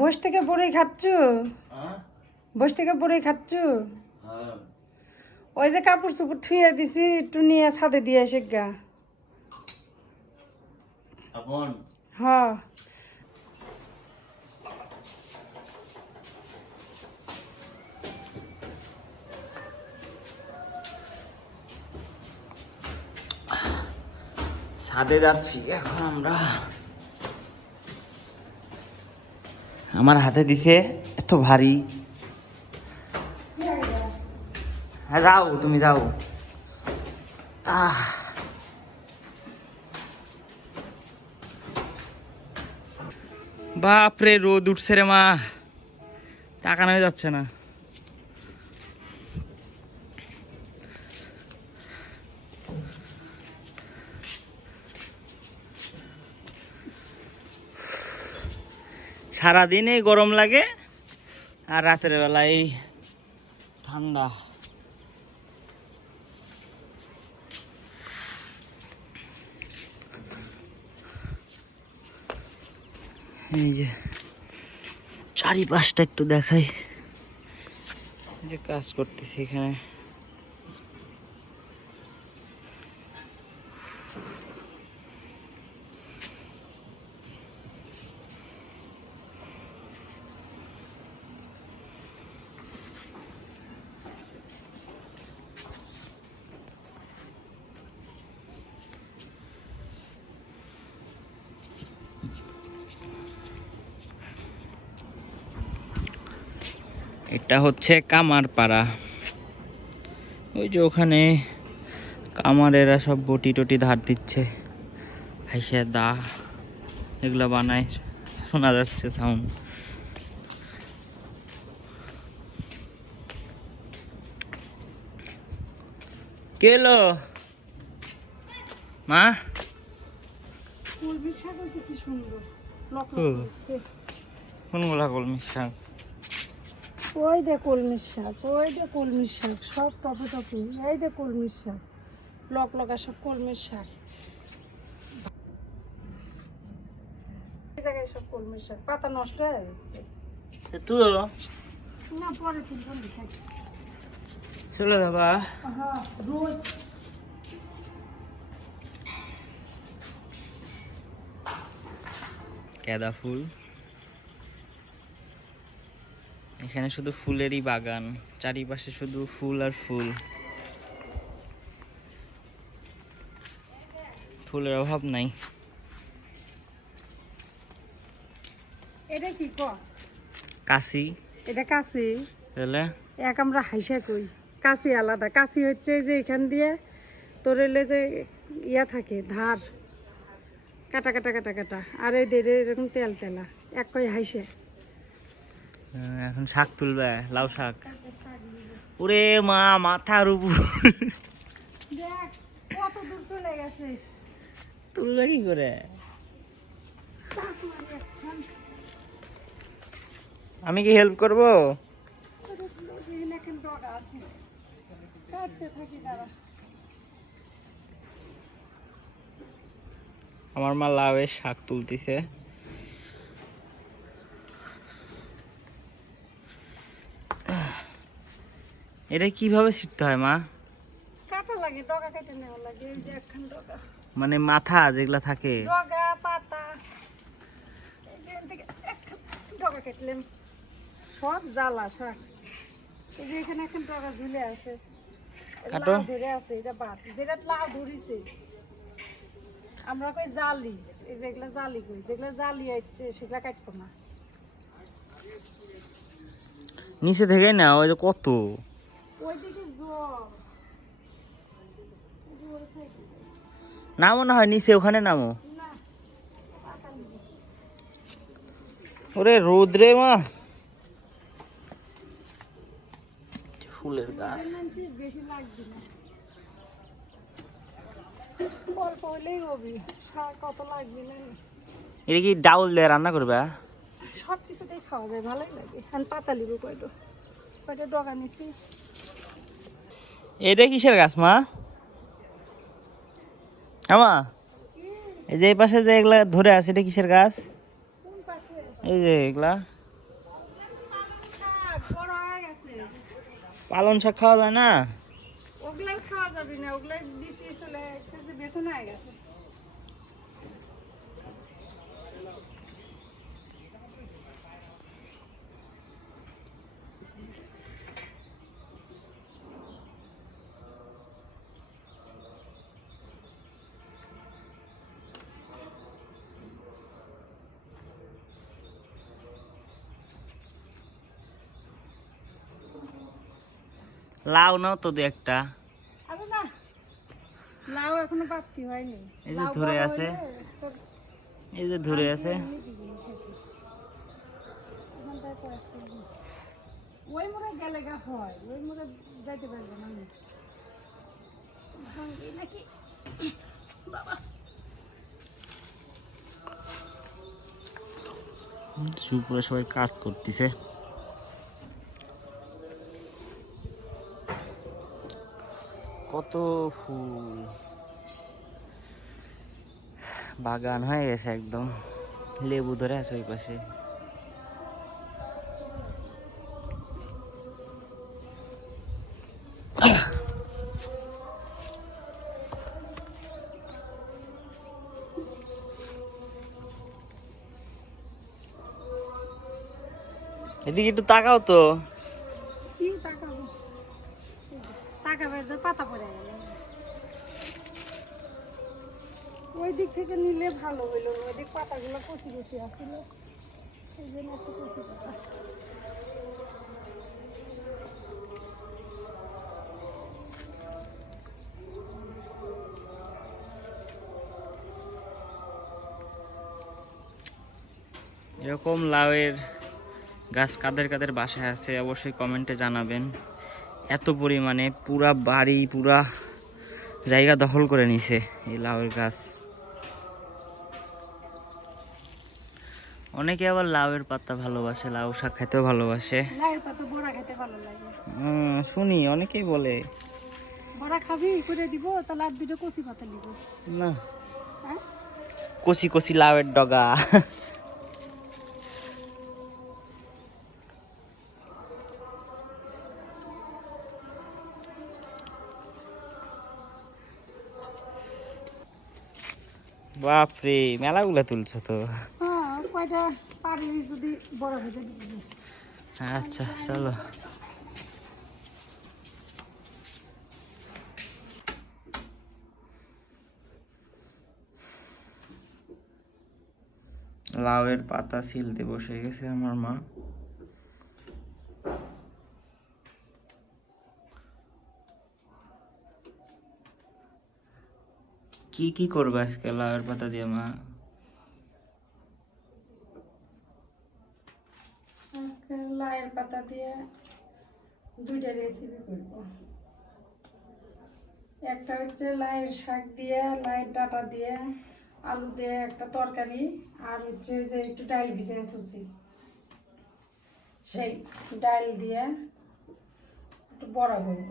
বস থেকে বড়ই খাচ্ছ? বস থেকে বড়ই খাচ্ছ? ওই যে কাপড় চোপড় থুয়ে দিছি, একটু নিয়ে ছাদে দিয়ে এসে গা। হ ছাদে যাচ্ছি এখন আমরা। আমার হাতে দিছে এত ভারী। হ্যাঁ যাও, তুমি যাও। বাপরে রোদ উঠছে রে মা, তাকানো যাচ্ছে না। সারাদিনে গরম লাগে আর রাতের বেলায় ঠান্ডা। এই যে চারিপাশটা একটু দেখাই, যে কাজ করতেছি এখানে। এটা হচ্ছে কামার পাড়া। ওই যে ওখানে কামারেরা সব বটি টটি ধার দিচ্ছে, হাইসে দা এগুলা বানায়, শোনা যাচ্ছে সাউন্ড। কে এলো মা? কলমি শাক আছে কি সুন্দর, কোনগুলা কলমি শাক? ওই দে কলমির শাক, ওই দে কলমির শাক, সব টপে টপে। এই দে কলমির শাক, লক লগা সব কলমির শাক। এই জায়গায় সব কলমির শাক, পাতা নষ্ট হয়ে যাচ্ছে। তুই হলো না, পরে তুলবো লিখাই। চলে যাবা? হ্যাঁ, রোজ গাঁদা ফুল, এখানে শুধু ফুলেরই বাগান, চারিপাশে শুধু ফুল আর ফুল, ফুলের অভাব নাই। এটা কি ক? কাশি। এটা কাশি। তাহলে এক আমরা হাইসা কই, কাশি আলাদা। কাশি হচ্ছে যে এখান দিয়ে তোর এলে যে ইয়া থাকে ধার, কাটা কাটা কাটা কাটা, আর এই দেড়ে এরকম তেল তেলা, এক কই হাইসে। এখন শাক তুলবে, লাউ শাক। ওরে মা, মাথার উপর দেখ কত দূর চলে গেছে। তুলবে কি করে? আমি কি হেল্প করব? আমার মা লাউয়ের শাক তুলতেছে। এটা কিভাবে শিখতে হয় মা? কাটা লাগে, ডগা কেটে নেওয়া লাগে। এই যে একখান ডগা, মানে মাথা যেগুলা থাকে, ডগা পাতা, এখান থেকে একখান ডগা কেটলাম। সব জ্বালা শাক। এই যে এখানে এখন ডগা ঝুলে আছে, কাটো। লাউ ধরে আছে। এটা বাদ, যেটা লাউ ধরিছে আমরা কই জালি। এই যেগুলা জালি কই, যেগুলা জালি আইছে সেগুলা কাটবো না। নিচে থেকে না, ওই যে কত ওইদিকে জল, নামো না হয় নিচে, ওখানে নামো। না পাতা নেই। ওরে রোদ রে মা, ফুলের গাছ। বেশি লাগবে না, অল্প হইলেই হবে। শাক কত লাগবে না, এটা কি ডাউল দিয়ে রান্না করবে? সব কিছুতেই খাওয়া যায়, ভালোই লাগে। এখন পাতা লিবো কয়টা, কয়টা ডগা নিছি। এটা কিসের গাছ মা? আমা, এই যে এই পাশে যে এগুলা ধরে আছে, এটা কিসের গাছ? কোন পাশে? এই যে এগুলা যে পালং শাক খাওয়া যায় না? ওগুলাই খাওয়া যাবে না, ওগুলাই দিছি চলে হচ্ছে যে বেসন হয়ে গেছে। লাউ নাও তো দু একটা। আরে না, লাউ এখনো প্রাপ্তি হয়নি। এই যে লাউ ধরে বড় আছে, হইলে তোর এই যে ধরে আছে। এমনি দিবি খেতে। ওখানটায় কয়েকটা দিবি। ওই মোড়ে গেলে গা হয়, ওই মোড়ে যাইতে পারবে না আমি। ভাঙ্গি নাকি বাবা। দুপুরে সবাই কাজ করতেছে। কত ফুল, বাগান হয়ে গেছে একদম। লেবু ধরে আছে ওই পাশে। এদিকে একটু তাকাও তো। কি তাকাবো, তাকাবে যে পাতা পড়ে গেল। ওই দিক থেকে নিলে ভালো হইলো, ওই দিক পাতাগুলো কচি কচি আসছিল, সেই জন্য একটু কচি পাতা। এরকম লাউয়ের গাছ কাদের কাদের বাসায় আছে অবশ্যই কমেন্টে জানাবেন। এত পরিমাণে পুরা বাড়ি, পুরা জায়গা দখল করে নিছে এই লাউয়ের গাছ। অনেকে আবার লাউয়ের পাতা ভালোবাসে, লাউ শাক খেতেও ভালোবাসে। লাউয়ের পাতা বড়া খেতে ভালো লাগে। শুনি অনেকেই বলে। বড়া খাবি করে দিব, তাহলে আর দুটো কচি পাতা নিব। না, হ্যাঁ, কচি কচি লাউয়ের ডগা। বাপরে, মেলাগুলা তুলছো তো। হ্যাঁ, কয়টা পারি যদি বড় হয়ে যায় দিব। আচ্ছা চলো। লাউয়ের পাতা ছিলতে বসে গেছে আমার মা। কি কি করবে আজকে লাউয়ের পাতা দিয়ে মা? আজকে লাউয়ের পাতা দিয়ে দুইটা রেসিপি করব। একটা হচ্ছে লাউয়ের শাক দিয়ে, লাউয়ের ডাঁটা দিয়ে, আলু দিয়ে একটা তরকারি, আর হচ্ছে যে একটু ডাল ভিজিয়ে থুছি, সেই ডাল দিয়ে একটু বড়া করব।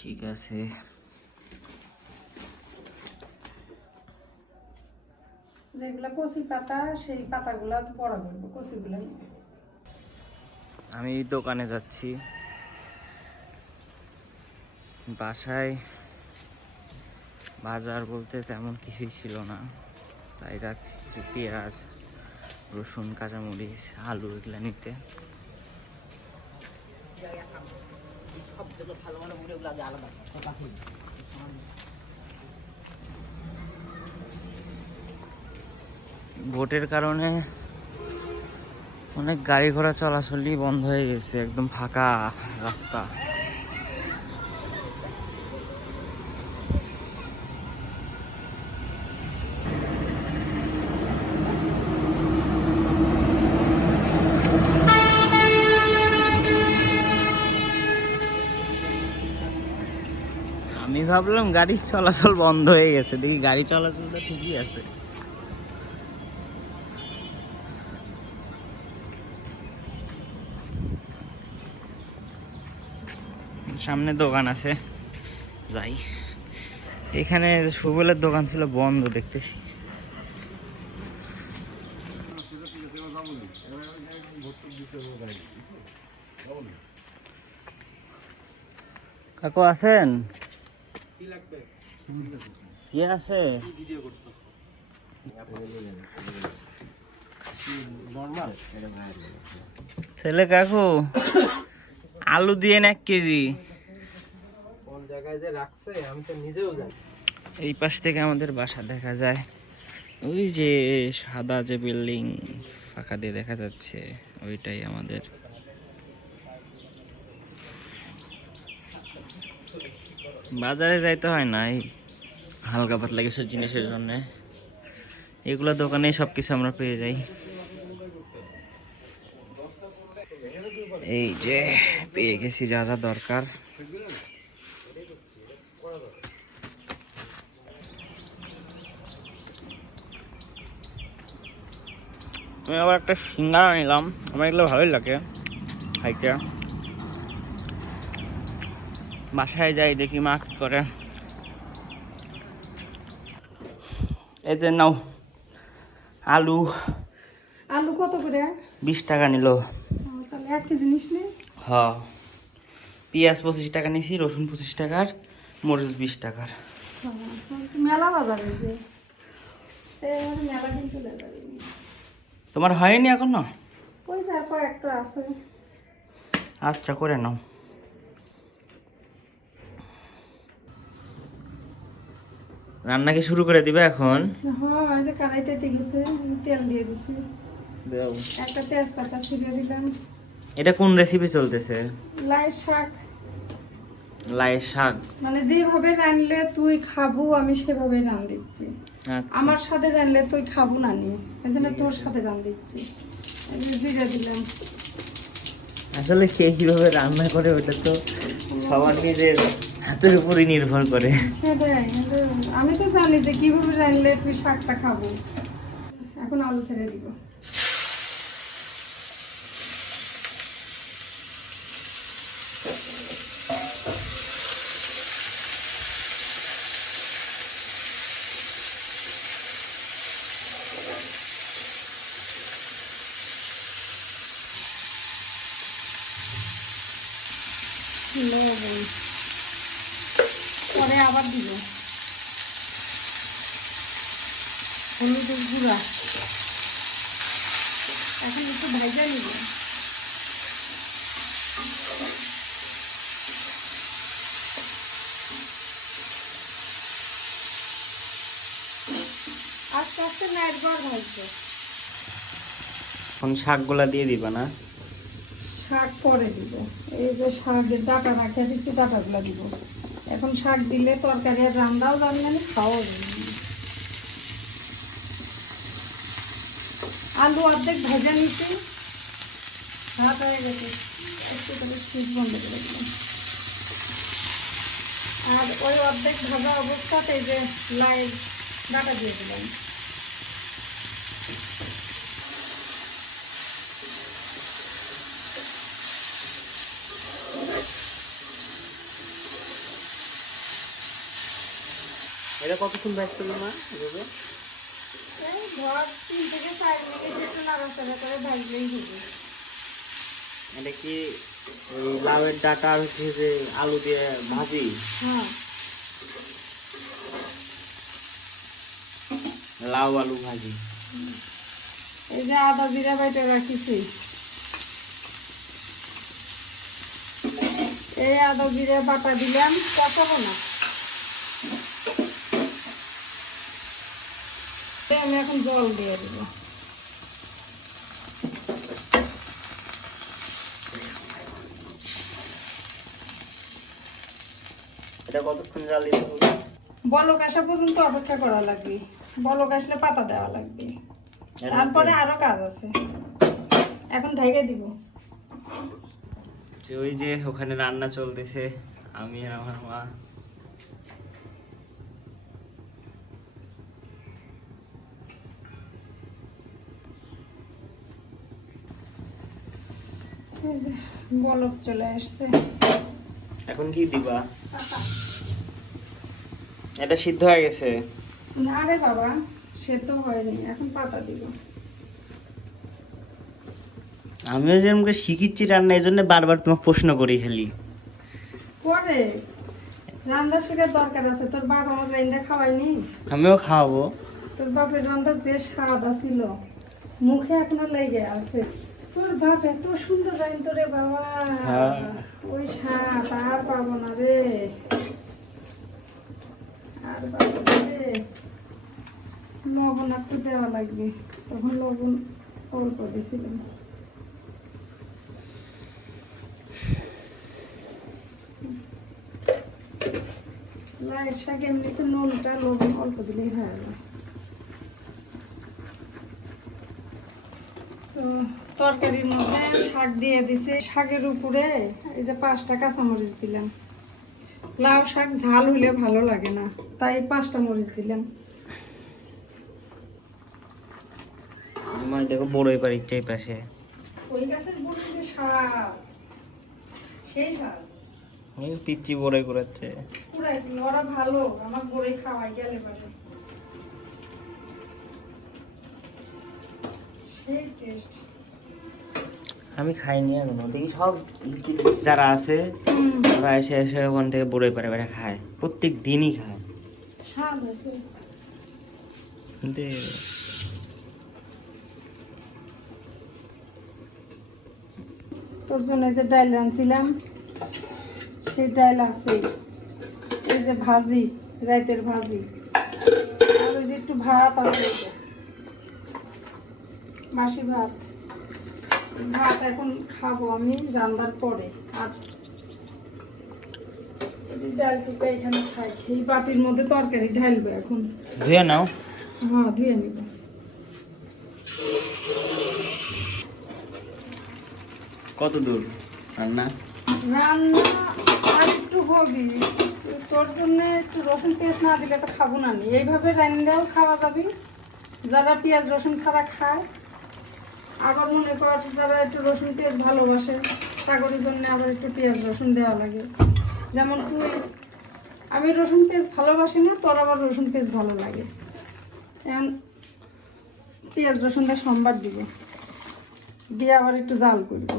ঠিক আছে। যেগুলা কচি পাতা, সেই পাতাগুলা বড়া করবো, কচিগুলা। আমি দোকানে যাচ্ছি, বাসায় বাজার বলতে তেমন কিছুই ছিল না, তাই যাচ্ছি একটু পেঁয়াজ, রসুন, কাঁচামরিচ, আলু এগুলো নিতে। ভোটের কারণে অনেক গাড়ি ঘোড়া চলাচলই বন্ধ হয়ে গেছে, একদম ফাঁকা রাস্তা। আমি ভাবলাম গাড়ির চলাচল বন্ধ হয়ে গেছে, দেখি গাড়ি চলাচলটা ঠিকই আছে। সামনে দোকান আছে, যাই। এখানে সুবলের দোকান ছিল বন্ধ দেখতেছি। কাকু আছেন? কি আছে? ছেলে কাকু আলু দিয়ে 1 কেজি। কোন জায়গায় যে রাখছে আমি তো নিজেও জানি। এই পাশ থেকে আমাদের বাসা দেখা যায়, ওই যে সাদা যে বিল্ডিং ফাঁকা দিয়ে দেখা যাচ্ছে, ওইটাই আমাদের। বাজারে যাইতে হয় না, এই হালকা পাতলা কিছু জিনিসের জন্য এগুলো দোকানেই সবকিছু আমরা পেয়ে যাই। এই যে পেয়ে গেছি যা যা দরকার। আমি আবার একটা সিঙ্গারা নিলাম, আমার এগুলো ভালোই লাগে খাইতে। বাসায় যাই দেখি মা কি করে। এই যে নাও আলু, আলু কত করে? 20 টাকা নিল। তাহলে 1 কেজি নিস নে। হ্যাঁ, পেঁয়াজ 25 টাকা নিয়েছি, রসুন 25 টাকার, মরিচ 20 টাকার। মেলা বাজার হয়েছে, মেলা দিন চলে যাবে। তোমার হয়নি এখনো? পয়সা কয়েকটা আছে। আচ্ছা করে নাও। রান্না কি শুরু করে দিবে এখন? হ্যাঁ, এই যে কড়াইতে গেছে, তেল দিয়ে দিছি, দাও। একটা তেজপাতা ছিঁড়ে দিলাম। এটা কোন রেসিপি চলতেছে? লাই শাক, লাই শাক। মানে যেভাবে রানলে তুই খাবো আমি সেভাবে রান দিচ্ছি। আচ্ছা। আমার সাথে রানলে তুই খাবো না নি, এই জন্য তোর সাথে রান দিচ্ছি। এই যে জিরা দিলাম। আসলে কে কিভাবে রান্না করে ওটা তো সবার নিজের হাতের উপরই নির্ভর করে। সেটাই, কিন্তু আমি তো জানি যে কিভাবে রানলে তুই শাকটা খাবো। এখন আলু ছেড়ে দিব। লবণ পরে আবার দিব, হলুদের গুঁড়া এখন একটু ভেজে নিব। আস্তে আস্তে নাইটবার ভাজবো। এখন শাকগুলা দিয়ে দিবা না? শাক পরে দিব, এই যে শাকের ডাটা রাখা দিচ্ছি, ডাটাগুলা দিব। এখন শাক দিলে তরকারি আর রান্নাও জানবে না, খাওয়াও জানবে না। আলু অর্ধেক ভেজে নিচ্ছি, ভাত হয়ে গেছে, একটু করে সুইচ বন্ধ করে দিলাম। আর ওই অর্ধেক ভাজা অবস্থাতে যে লাই ডাটা দিয়ে দিলাম। এটা কতক্ষণ ব্যাক করলো না এভাবে? এই ধর 3 থেকে 4 মিনিট একটু নাড়াচাড়া করে ভাজলেই হবে। এটা কি ওই লাউয়ের ডাটা আর হচ্ছে যে আলু দিয়ে ভাজি? হ্যাঁ, লাউ আলু ভাজি। এই যে আদা জিরা বাইটে রাখিছি, এই আদা জিরা বাটা দিলাম, কষাবো না। আমি এখন জল দিয়ে দেব। এটা কতক্ষণ জাল দিতে হবে? বলক আসা পর্যন্ত অপেক্ষা করা লাগবে, বলক আসলে পাতা দেওয়া লাগবে, তারপরে আরো কাজ আছে। এখন ঢেকে দিব। যে ওই যে ওখানে রান্না চলতেছে, আমি আর আমার মা। এই যে বলক চলে আসছে। এখন কি দিবা? এটা সিদ্ধ হয়ে গেছে? না রে বাবা, সে তো হয়নি, এখন পাতা দিব। আমিও যেরকম করে শিখিচ্ছি রান্না, এই জন্য বারবার তোমাকে প্রশ্ন করি খালি। পরে রান্না শেখার দরকার আছে। তোর বাপ আমার রান্না খাওয়াইনি? আমিও খাওয়াবো। তোর বাপের রান্না যে স্বাদ ছিল মুখে এখনো লেগে আছে। তোর বাপ এত সুন্দর রান্ধতো রে বাবা, হ্যাঁ। ওই স্বাদ আর পাবো না রে, আর পাবো না রে। লবণ একটু দেওয়া লাগবে, তখন লবণ অল্প দিয়েছিলাম। লাইয়ের শাক এমনিতে নুনটা লবণ অল্প দিলেই হয় না। তো তরকারির মধ্যে শাক দিয়ে দিছে, শাকের উপরে এই যে 5টা কাঁচামরিচ দিলাম। লাউ শাক ঝাল হইলে ভালো লাগে না, তাই 5টা মরিচ দিলাম। আমার দেখো বড়ই বাড়ির চাই পাশে, ওই গাছের বড়ি যে স্বাদ, সেই স্বাদ। ওই পিচ্ছি বড়ই করাচ্ছে। পুরাই ওরা ভালো, আমার বড়ি খাওয়াই গেলে পারে সেই টেস্ট। আমি খাইনি এখনো, দেখি সব যারা আছে ওরা এসে এসে ওখান থেকে বড়ই পারে বেড়ে খায়, প্রত্যেক দিনই খায়। স্বাদ আছে। তোর জন্য এই যে ডাল রাঁধছিলাম, সেই ডাল আছে। এই যে ভাজি, রাতের ভাজি, আর ওই যে একটু ভাত আছে, বাসি ভাত। ভাত এখন খাবো আমি রান্নার পরে। আর এই ডালটুকু এখানে খাই, এই বাটির মধ্যে তরকারি ঢালবো এখন। ধুয়ে নাও। হ্যাঁ, ধুয়ে নিব। কত দূর রান্না? রান্না আর একটু হবি। তোর জন্য একটু রসুন পেঁয়াজ না দিলে তো খাবো না। এইভাবে রান্নাও খাওয়া যাবে যারা পেঁয়াজ রসুন ছাড়া খায়। আবার মনে কর যারা একটু রসুন পেঁয়াজ ভালোবাসে, তাগরের জন্য আবার একটু পেঁয়াজ রসুন দেওয়া লাগে। যেমন তুই, আমি রসুন পেঁয়াজ ভালোবাসি না, তোর আবার রসুন পেঁয়াজ ভালো লাগে। এখন পেঁয়াজ রসুনটা সোমবার দিব, দিয়ে আবার একটু জাল করবো।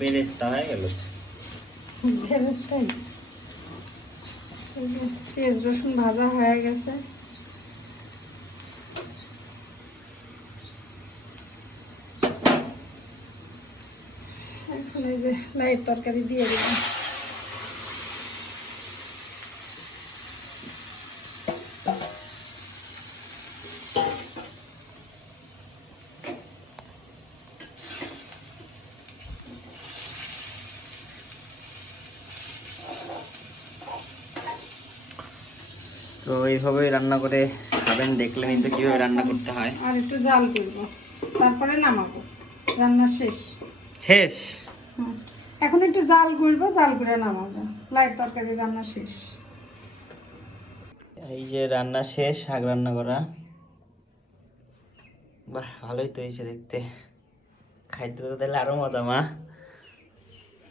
বেরেস্তা হয়ে গেল। পেঁয়াজ রসুন ভাজা হয়ে গেছে। এখন এই যে লাইট তরকারি দিয়ে দিলাম। তো এইভাবেই রান্না করে খাবেন, দেখলেন কিন্তু কিভাবে রান্না করতে হয়। আর একটু জাল করবো, তারপরে নামাবো। রান্না শেষ। শেষ। হুম, এখন একটু জাল করবো, জাল করে নামাবো। লাইট তরকারি রান্না শেষ। এই যে রান্না শেষ, শাক রান্না করা। বাহ, ভালোই তো হয়েছে দেখতে, খাইতে তো তাহলে আরো মজা মা।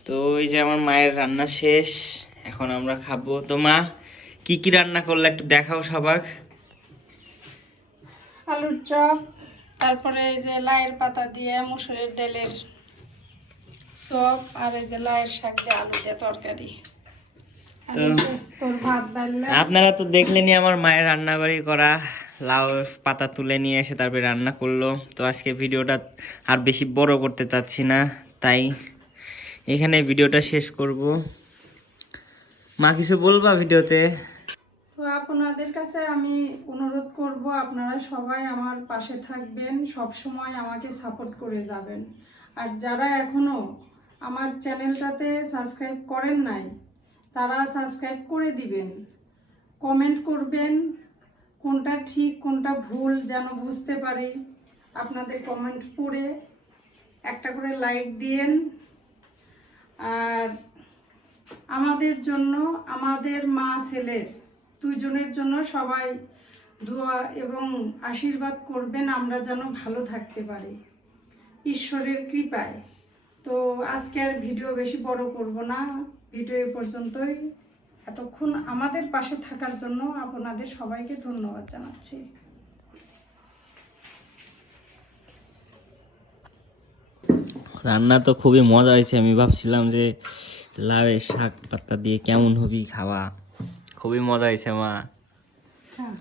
তো এই যে আমার মায়ের রান্না শেষ, এখন আমরা খাবো। তো মা কি কি রান্না করলে একটু দেখাও সবাক। আলুর চপ, তারপরে এই যে লাইয়ের পাতা দিয়ে মুসুরের ডালের চপ, আর এই যে লাইয়ের শাক দিয়ে আলু দিয়ে তরকারি। আর এই যে তোর ভাত ডালনা। আপনারা তো দেখলেনই আমার মায়ের রান্নাবাড়ি করা, লাউ পাতা তুলে নিয়ে এসে তারপরে রান্না করলো। তো আজকে ভিডিওটা আর বেশি বড় করতে চাচ্ছি না, তাই এখানে ভিডিওটা শেষ করব। মা কিছু বলবা ভিডিওতে? তো আপনাদের কাছে আমি অনুরোধ করব, আপনারা সবাই আমার পাশে থাকবেন, সব সময় আমাকে সাপোর্ট করে যাবেন। আর যারা এখনো আমার চ্যানেলটাতে সাবস্ক্রাইব করেন নাই, তারা সাবস্ক্রাইব করে দিবেন, কমেন্ট করবেন কোনটা ঠিক কোনটা ভুল যেন বুঝতে পারি। আপনাদের কমেন্ট পড়ে একটা করে লাইক দিয়েন। আর আমাদের জন্য, আমাদের মা ছেলের দুইজনের জন্য সবাই দোয়া এবং আশীর্বাদ করবেন, আমরা যেন ভালো থাকতে পারি ঈশ্বরের কৃপায়। তো আজকে আর ভিডিও বেশি বড় করব না, ভিডিও এ পর্যন্তই। এতক্ষণ আমাদের পাশে থাকার জন্য আপনাদের সবাইকে ধন্যবাদ জানাচ্ছি। রান্না তো খুবই মজা হয়েছে। আমি ভাবছিলাম যে লাউয়ের শাক পাতা দিয়ে কেমন হবি খাওয়া, খুবই মজা হয়েছে মা। হ্যাঁ,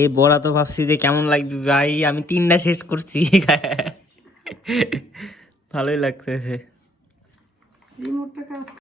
এই বড়া তো ভাবছি যে কেমন লাগবে ভাই, আমি 3টা শেষ করছি। ভালোই লাগতেছে। রিমোটটা কাজ